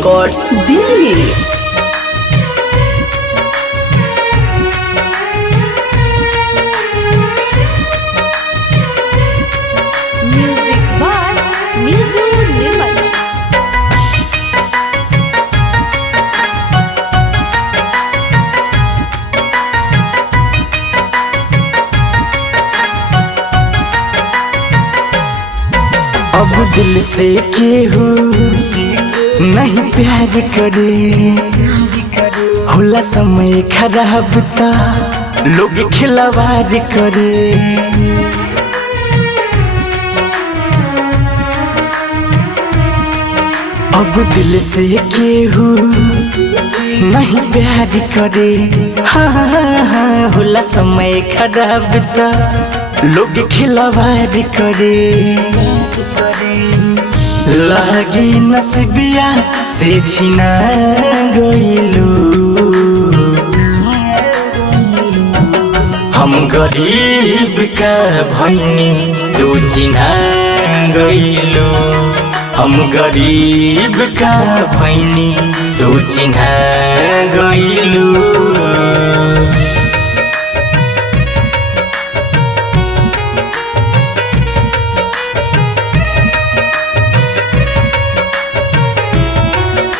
Records Delhi. Music by Niju निर्मल। अब दिल से केहू नहीं प्यार करे, होला समय खराब ता लोग खिलवाड़ करे। अब दिल से केहू नहीं प्यार करे, हाँ होला समय खराब ता लोग खिलवाड़ करे। लागी नसीबिया से छिना गइलू, हम गरीब का भैनी तू चिन्हा गइलू। हम गरीब का भैनी तू चिन्हा गइलू।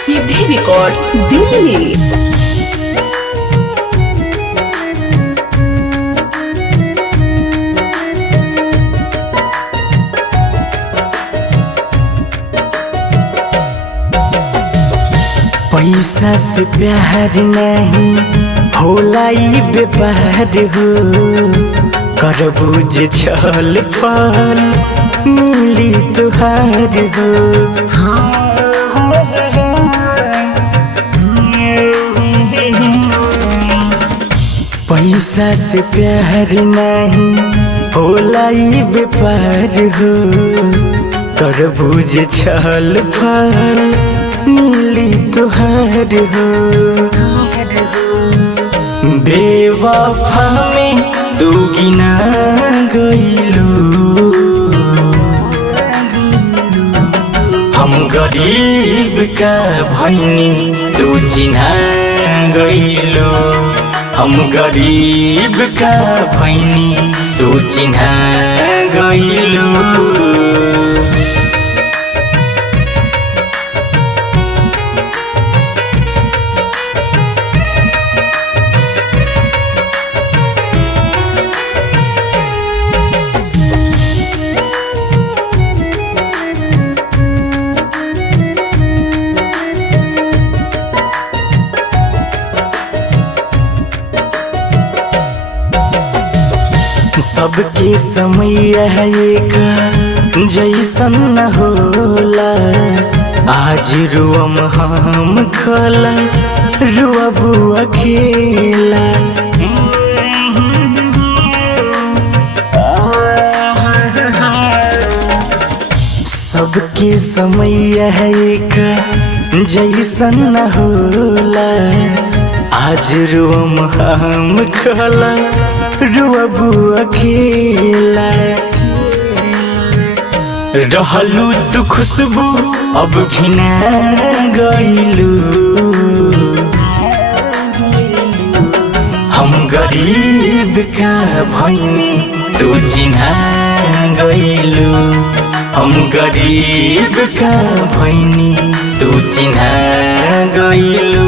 सिद्धि रिकॉर्ड्स दिल्ली। पैसा से प्यार नहीं होला ई व्यापार हो, करबू जे छल फल मिली तुहार हो। पैसा से प्यार नहीं होला ई व्यापार हो, करबू जे छल फल मिली तुहार हो। बेवफा में तू गिना गइलू, हम गरीब का भैनी तू चिन्हा गइलू। हम गरीब का भैनी तू चिन्हा गइलू। सबके समय एक जैसन न होला, आज रुअम हम खला रुअबू अकेला। सबके समय एक जैसन न होला, आज रुअम हम खला रुअबू अकेला। रहलू तू खुशबू अब घिना गइलू, हम गरीब का भैनी तू चिन्हा गइलू। हम गरीब का भैनी तू चिन्हा गइलू।